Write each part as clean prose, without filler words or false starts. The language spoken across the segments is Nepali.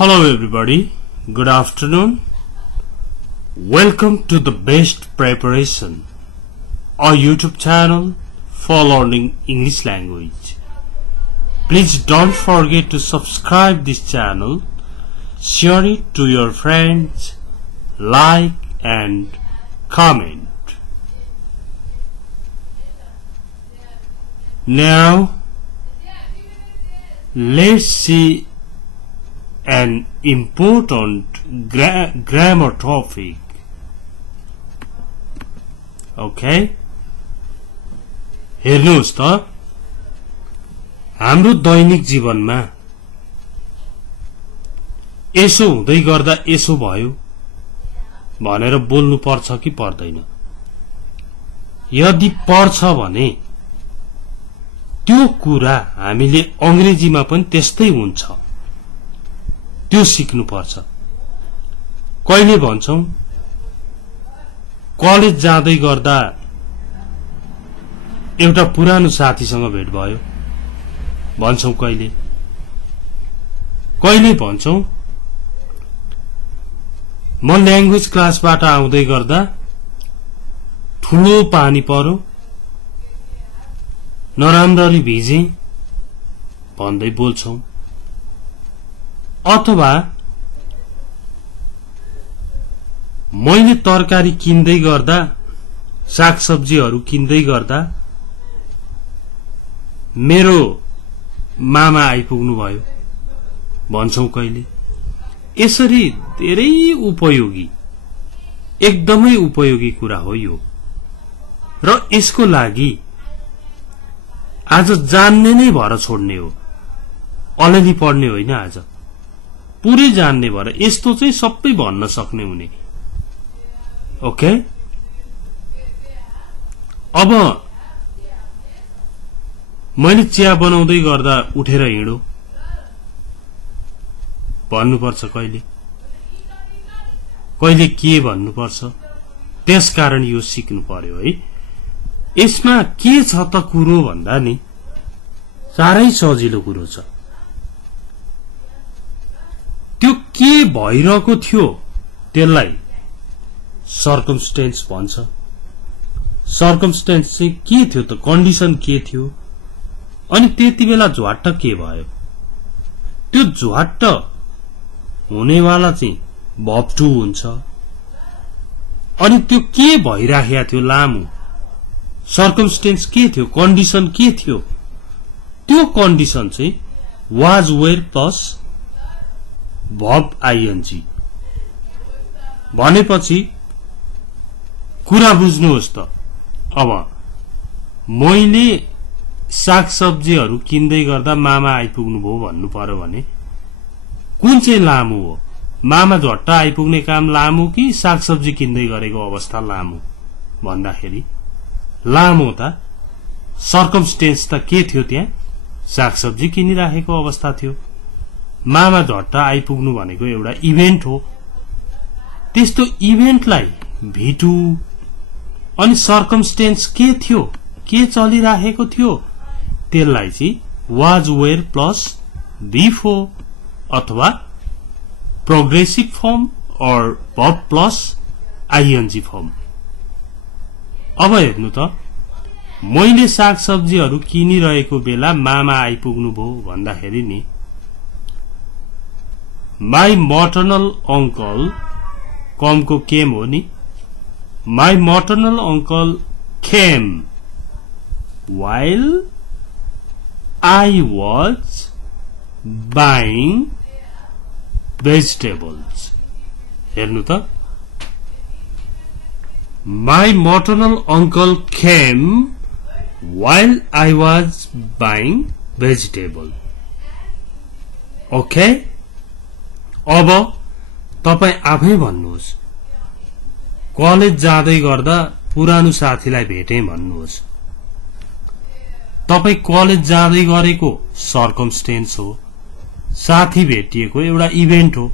Hello everybody, good afternoon. Welcome to the Best Preparation, our YouTube channel for learning English language. Please don't forget to subscribe this channel, share it to your friends, like and comment. Now, let's see an important grammar topic. Okay, हेर्नुस् त हाम्रो दैनिक जीवनमा यसो हुँदै गर्दा यसो भयो भनेर बोल्नु पर्छ कि पर्दैन? यदि पर्छ भने त्यो कुरा हामीले अंग्रेजीमा पनि त्यस्तै हुन्छ, त्यो सिक्नु पर्छ। कहिले भन्छौं कलेज जाँदै गर्दा एउटा पुरानो साथीसँग भेट भयो भन्छौं, कहिले कहिले भन्छौं म ल्याङ्ग्वेज क्लासबाट आउँदै गर्दा ठूलो पानी पर्यो, नराम्ररी भिजे भन्दै बोल्छौं। अथवा मैले तरकारी किन्दै गर्दा, सागसब्जीहरू किन्दै गर्दा मेरो मामा आइपुग्नु भयो भन्छौं कहिले। यसरी धेरै उपयोगी, एकदमै उपयोगी कुरा हो यो, र यसको लागि आज जान्ने नै भएर छोड्ने हो, अलिअलि पढ्ने होइन। आज पुरै जान्ने भएर यस्तो चाहिँ सबै भन्न सक्ने हुने। ओके, अब मैले चिया बनाउँदै गर्दा उठेर हिँडो भन्नुपर्छ कहिले, कहिले के भन्नुपर्छ। त्यसकारण यो सिक्नु पर्यो है। यसमा के छ त कुरो भन्दा नि साह्रै सजिलो कुरो छ। त्यो के भइरहेको थियो त्यसलाई सर्कमस्टेन्स भन्छ। सर्कमस्टेन्स चाहिँ के थियो त, कन्डिसन के थियो, अनि त्यति बेला झ्वाट्ट के भयो, त्यो झ्वाट्ट हुनेवाला चाहिँ भर्ब टु हुन्छ। अनि त्यो के भइराखेको थियो लामो, सर्कमस्टेन्स के थियो, कन्डिसन के थियो, त्यो कन्डिसन चाहिँ was were plus verb I N G भनेपछि कुरा बुझ्नुहोस् त। अब मैले सागसब्जीहरू किन्दै गर्दा मामा आइपुग्नु भयो भन्नु पर्यो भने कुन चाहिँ लामो हो? मामा झट्ट आइपुग्ने काम लामो कि सागसब्जी किन्दै गरेको अवस्था लामो भन्दाखेरि लामो त। सर्कमस्टेन्स त के थियो, त्यहाँ सागसब्जी किनिराखेको अवस्था थियो। मामा झट्ट आइपुग्नु भनेको एउटा इभेन्ट हो। त्यस्तो इभेन्टलाई भिटु, अनि सर्कमस्टेन्स के थियो, के चलिराखेको थियो, त्यसलाई चाहिँ वाज वेयर प्लस बिफोर अथवा प्रोग्रेसिभ फर्म और भर्ब प्लस आइएनजी फर्म। अब हेर्नु त, मैले सागसब्जीहरू किनिरहेको बेला मामा आइपुग्नु भयो भन्दाखेरि नि माई मटर्नल अंकल कम को केम हो नि। My maternal uncle came while I was buying vegetables. हेर्नु त, my maternal uncle came while I was buying vegetable. Okay, अब तपाई आफै भन्नुहोस्, कलेज जाँदै गर्दा पुरानो साथीलाई भेटे भन्नुहोस्। तपाई कलेज जाँदै गरेको सर्कमस्टेन्स हो, साथी भेटिएको एउटा इभेन्ट हो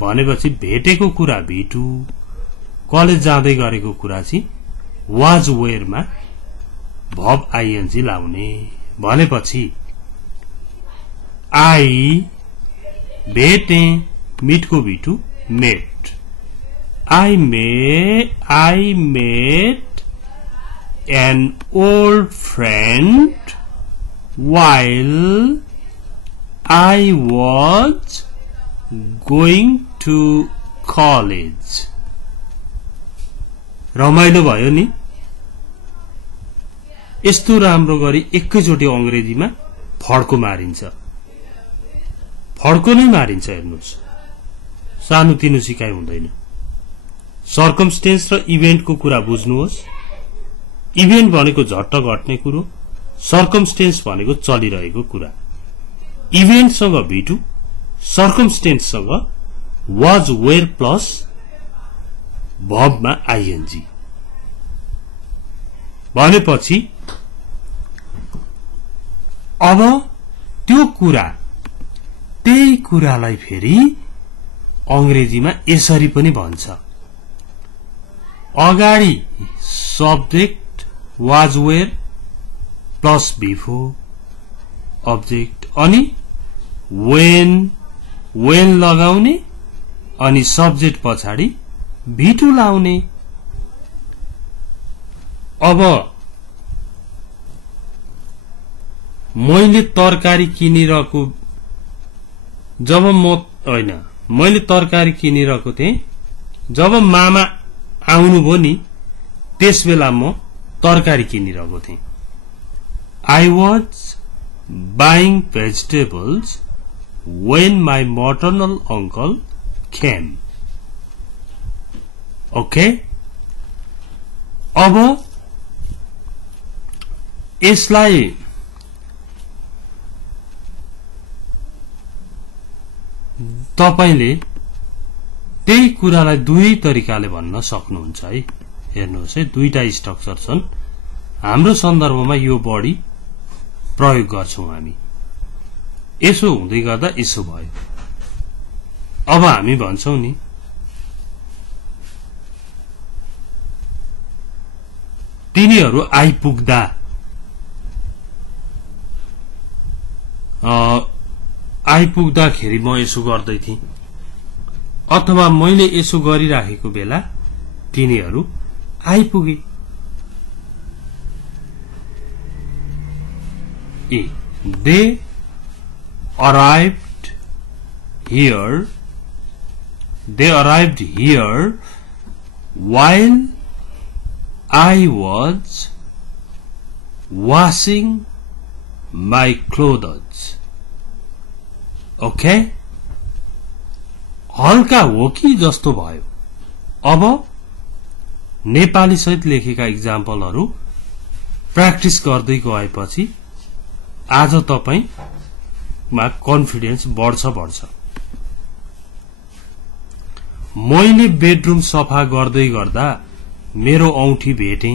भनेपछि भेटेको कुरा भिटु, कलेज जाँदै गरेको कुरा चाहिँ वाज वेयरमा भर्ब आइएनजी लाउने भनेपछि आई भेटे मीट को B2 met. I met an old friend while I was going to college. रमाइलो भयो नि। यस्तो राम्रो गरी एकैचोटी अंग्रेजीमा फड्को मारिन्छ। फड्को नै मारिन्छ हेर्नुस्। सानोतिनो सिकाइ हुँदैन। सर्कमस्टेन्स र इभेन्टको कुरा बुझ्नुहोस्। इभेन्ट भनेको झट्ट घट्ने कुरो, सर्कमस्टेन्स भनेको चलिरहेको कुरा। इभेन्टसँग B2, सर्कमस्टेन्ससँग was were प्लस भर्बमा ING। भनेपछि अब त्यो कुरा, त्यही कुरालाई फेरि अंग्रेजीमा यसरी पनि भन्छ। अगाडि subject was were plus before object, अनि when लगाउने अनि सब्जेक्ट पछाडि B2 लाउने। अब मैले तरकारी किनिरहेको, जब मैले तरकारी किनिरहेको थिएँ, जब मामा आउनुभयो नि त्यसबेला म तरकारी किनिरहेको थिएँ। I was buying vegetables when my maternal uncle came. Okay? अब यसलाई तपाईले त्यही कुरालाई दुई तरिकाले भन्न सक्नुहुन्छ है। हेर्नुहोस् है, दुईटा स्ट्रक्चर छन्। हाम्रो सन्दर्भमा यो बढी प्रयोग गर्छौं हामी। यसो हुँदै गर्दा यसो भयो। अब हामी भन्छौं नि तिनीहरू आइपुग्दा, आइपुग्दाखेरि म यसो गर्दै थिएँ, अथवा मैले यसो गरिराखेको बेला तिनीहरू आइपुगे। They arrived here. They arrived here while I was washing my clothes. Okay? हल्का हो कि जस्तो भयो। अब नेपाली सहित लेखेका इक्जाम्पलहरु प्र्याक्टिस गर्दै गएपछि आज तपाईमा कन्फिडेन्स बढ्छ। मैले बेडरूम सफा गर्दै गर्दा मेरो औँठी भेटे,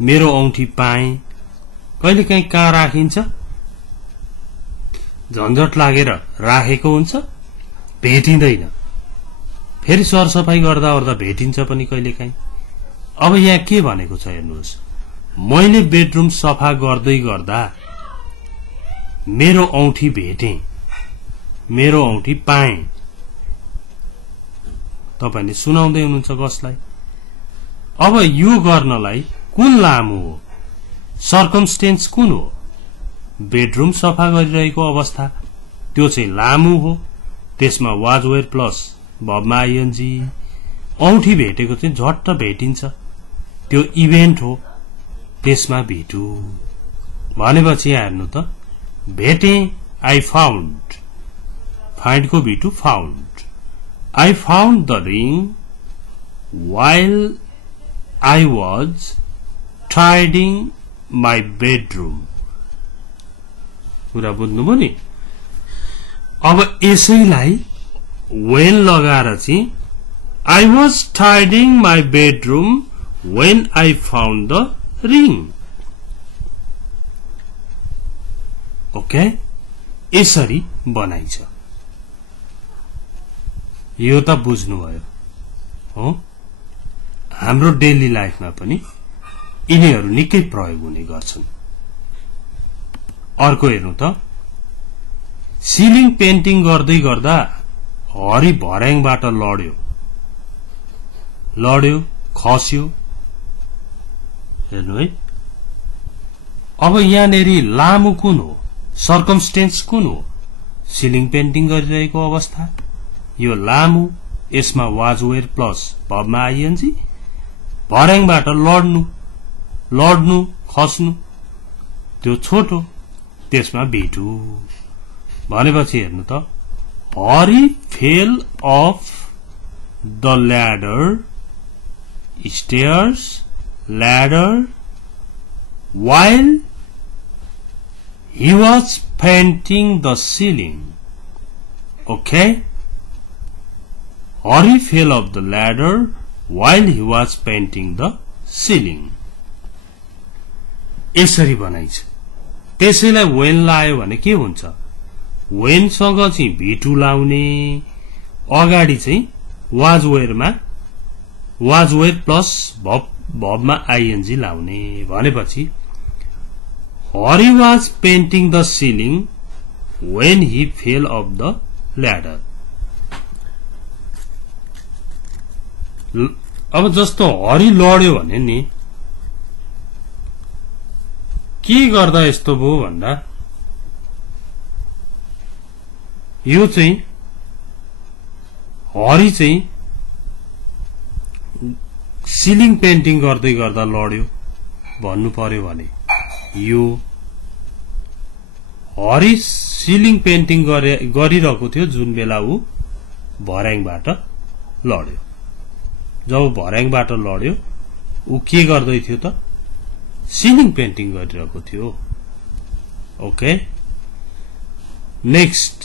मेरो औँठी पाए। कहिलेकाहीँ कहाँ राखिन्छ, झन्झट लागेर राखेको हुन्छ, भेटिँदैन। फेरि सरसफाई गर्दा ओर्दा भेटिन्छ पनि कहिलेकाहीँ। अब यहाँ के भनेको छ हेर्नुहोस्, मैले बेडरूम सफा गर्दै गर्दा मेरो औँठी भेटे, मेरो औँठी पाए। तपाईले सुनाउँदै हुनुहुन्छ कसलाई? अब यो गर्नलाई कुन लामो हो, सर्कमस्टेन्स कुन हो? बेडरूम सफा गरिरहेको अवस्था, त्यो चाहिँ लामो हो। त्यसमा वाज वेयर प्लस भर्बमा आइएनजी। औँठी भेटेको चाहिँ झट्ट भेटिन्छ, त्यो इभेन्ट हो, त्यसमा भेटु। भनेपछि हेर्नु त, भेटे आई फाउन्ड, फाइन्ड को भेटु found. I found the ring while I was tidying my bedroom. कुरा बुझ्नुभयो नि? अब यसैलाई when लगाएर चाहिँ I was tidying my bedroom when I found the ring. Okay? यसरी बनाइन्छ। यो त बुझ्नुभयो हो? हाम्रो डेली लाइफमा पनि यिनीहरू निकै प्रयोग हुने गर्छन्। अर्को हेर्नु त, सिलिङ पेन्टिङ गर्दै गर्दा हरि भर्याङबाट लड्यो खस्यो। हेर्नु है, अब यहाँनेरि लामो कुन हो, सर्कमस्टेन्स कुन हो? सिलिङ पेन्टिङ गरिरहेको अवस्था। यो लामो, यसमा वाज वेयर प्लस भबमा आइएनजी। भर्याङबाट लड्नु खस्नु, त्यो छोटो, त्यसमा भिटु। भनेपछि हेर्नु त, Hari fail of the ladder, stairs, ladder while he was painting the ceiling. Okay? Hari fell off the ladder while he was painting the ceiling. यसरी बनाइछ। त्यसैलाई when लायो भने के हुन्छ? when सँग चाहिँ भिटु लाउने, अगाडि चाहिँ was where प्लस भबमा आइएनजी लाउने। भनेपछि Hari was painting the ceiling when he fail of the ladder. अब जस्तो हरि लड्यो भने नि के गर्दा यस्तो भयो भन्दा, यो चाहिँ हरि चाहिँ सिलिङ पेन्टिङ गर्दै गर्दा लड्यो भन्नु पर्यो भने, यो हरि सिलिङ पेन्टिङ गरिरहेको थियो जुन बेला ऊ भर्याङबाट लड्यो। जब भर्याङबाट लड्यो ऊ के गर्दै थियो त? सिलिङ पेन्टिङ गरिरहेको थियो। ओके, नेक्स्ट,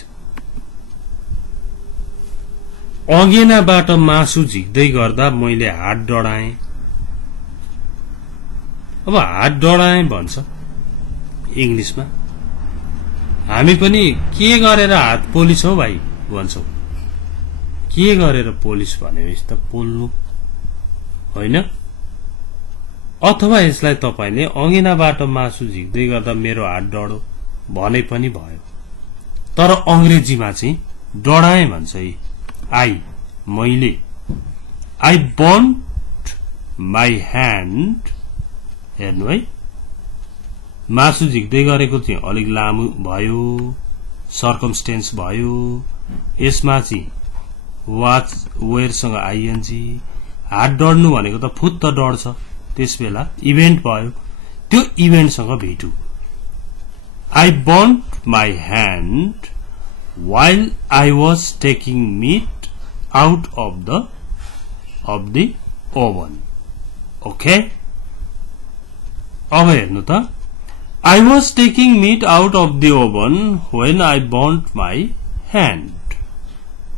अँगेनाबाट मासु झिक्दै गर्दा मैले हात डढाएँ। अब हात डढाएँ भन्छ इंग्लिशमा। हामी पनि के गरेर हात पोलिछौ भाइ भन्छौ। के गरेर पोलिस भनेपछि त पोल्नु होइन। अथवा यसलाई तपाईले अँगेनाबाट मासु झिक्दै गर्दा मेरो हात डढो भने पनि भयो। तर अंग्रेजीमा चाहिँ डढाएँ भन्छ। मैले आई बर्न्ट माई ह्यान्ड। हेर्नु है, मासु झिक्दै गरेको चाहिँ अलिक लामो भयो, सर्कमस्टेन्स भयो। यसमा चाहिँ वाच वेयरसँग आइएनजी। हात डढ्नु भनेको त फुत्त डढ्छ, त्यसबेला इभेन्ट भयो, त्यो इभेन्टसँग भेटु। I burnt my hand while I was taking meat out of the oven. Okay? अब हेर्नु त, I was taking meat out of the oven when I burnt my hand.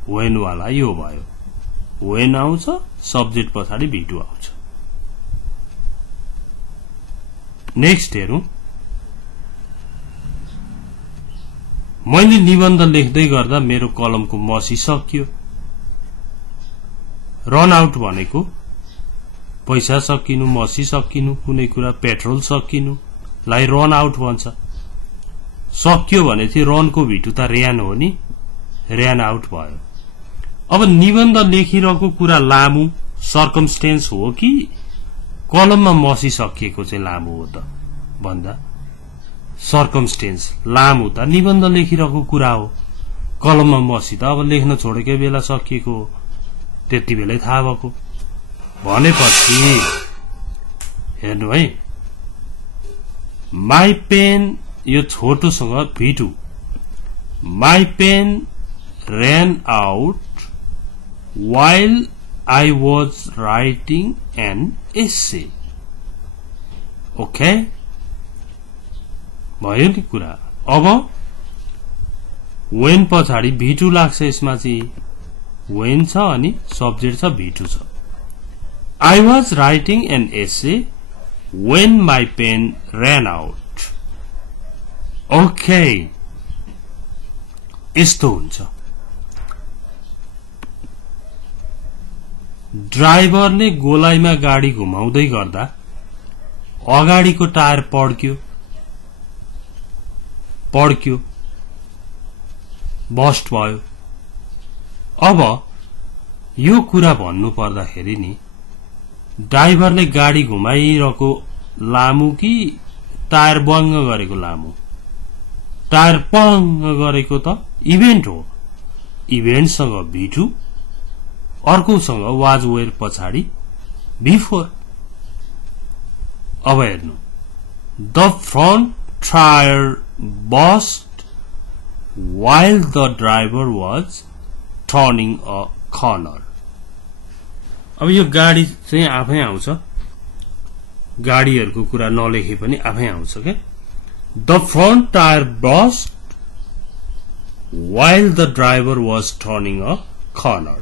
When वाला यो भयो। when आउँछ, सब्जेक्ट पछाडि भिटु आउँछ। नेक्स्ट हेरौं। मैले निबन्ध लेख्दै गर्दा मेरो कलमको मसी सकियो। रन आउट भनेको पैसा सकिनु, मसी सकिनु, कुनै कुरा पेट्रोल सकिनु लाई रन आउट भन्छ। सकियो भने चाहिँ रनको भिटु त र्यान हो नि, र्यान आउट भयो। अब निबन्ध लेखिरहेको कुरा लामो सर्कमस्टेन्स हो कि कलममा मसी सकिएको चाहिँ लामो हो त भन्दा, सर्कमस्टेन्स लामो त निबन्ध लेखिरहेको कुरा हो। कलममा मसी त अब लेख्न छोडेकै बेला सकिएको हो, त्यति बेलै थाहा भएको। भनेपछि हेर्नु है, माई पेन यो छोटोसँग भिटु। My pen ran out while I was writing an essay. Okay? भयो नि कुरा। अब when पछाडि भिटु लाग्छ। यसमा चाहिँ when छ अनि सब्जेक्ट छ, भिटु छ। I was writing an essay when my pen ran out. Okay, यस्तो हुन्छ। ड्राइभरले गोलाइमा गाडी घुमाउँदै गर्दा अगाडिको टायर पड्क्यो, बस्ट भयो। अब यो कुरा भन्नु पर्दाखेरि नि ड्राइभरले गाडी घुमाइरहेको लामो कि टायर बङ्ग गरेको लामो? टायर बङ्ग गरेको त इभेन्ट हो। इभेन्टसँग V2, अर्कोसँग वाज वेयर पछाडि V4। अब हेर्नु, the front tyre burst while the driver was turning a corner। अब यो गाडी चाहिँ आफै आउँछ, गाडीहरुको कुरा नलेखे पनि आफै आउँछ के। The front tyre burst while the driver was turning a corner।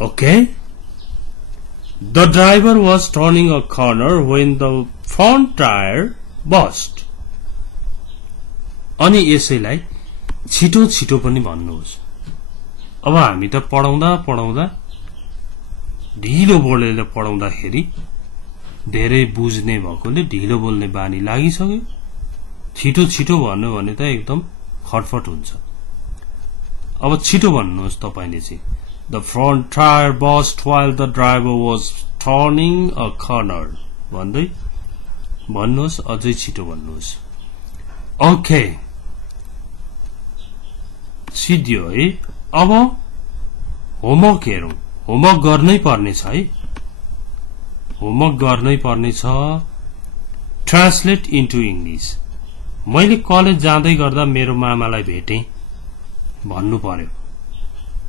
Okay, the driver was turning a corner when the front tire burst। अनि यसैलाई छिटो छिटो पनि भन्नुहोस्। अब हामी त पढाउँदा पढाउँदा ढिलो बोलेर पढाउँदाखेरि धेरै बुझ्ने भएकोले ढिलो बोल्ने बानी लागिसक्यो। छिटो छिटो भन्नु भने त एकदम खटफट हुन्छ। अब छिटो भन्नुहोस् तपाईले चाहिँ, the front tyre burst while the driver was turning a corner भन्दै भन्नुहोस्, अझै छिटो भन्नुहोस्। ओके, सिद्धियो है। अब होमवर्क हेरौं। होमवर्क गर्नै पर्ने छ है, होमवर्क गर्नै पर्ने छ। Translate into English. मैले कलेज जाँदै गर्दा मेरो मामालाई भेटेँ भन्नु पर्यो।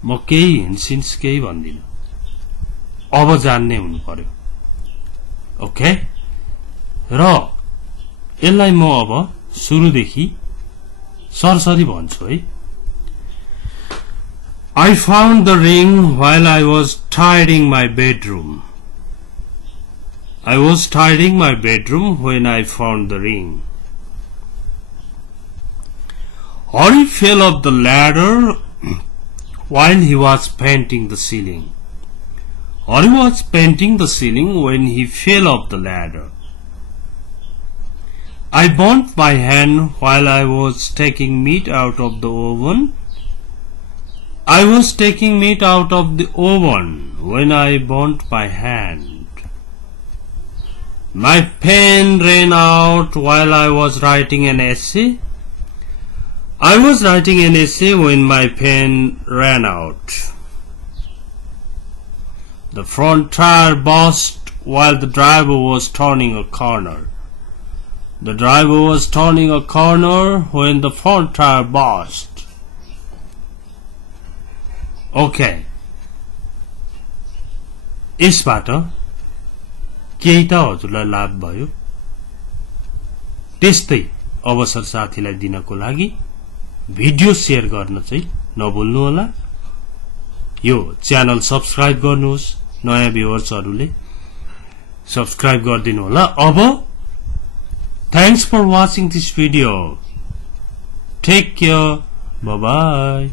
म केही हिन्सिन्स केही भन्दिन, अब जान्ने हुनु पर्यो। ओके, र यसलाई म अब सुरुदेखि सरसरी भन्छु है। I found the ring while I was tidying my bedroom। I was tidying my bedroom when I found the ring। Hari fell off the ladder while he was painting the ceiling। Hari was painting the ceiling when he fell off the ladder। I burnt my hand while I was taking meat out of the oven। I was taking meat out of the oven when I burnt my hand। My pen ran out while I was writing an essay। I was writing an essay when my pen ran out। The front tire burst while the driver was turning a corner। The driver was turning a corner when the front tire burst। Okay, यसबाट केही त हजुरलाई लाभ भयो। त्यस्तै अवसर साथीलाई दिनको लागि भिडियो शेयर गर्न चाहिँ नभुल्नु होला। यो च्यानल सब्स्क्राइब गर्नुहोस्, नयाँ भ्युअर्सहरुले सब्स्क्राइब गरिदिनु होला। अब thanks for watching this video. Take care, bye bye.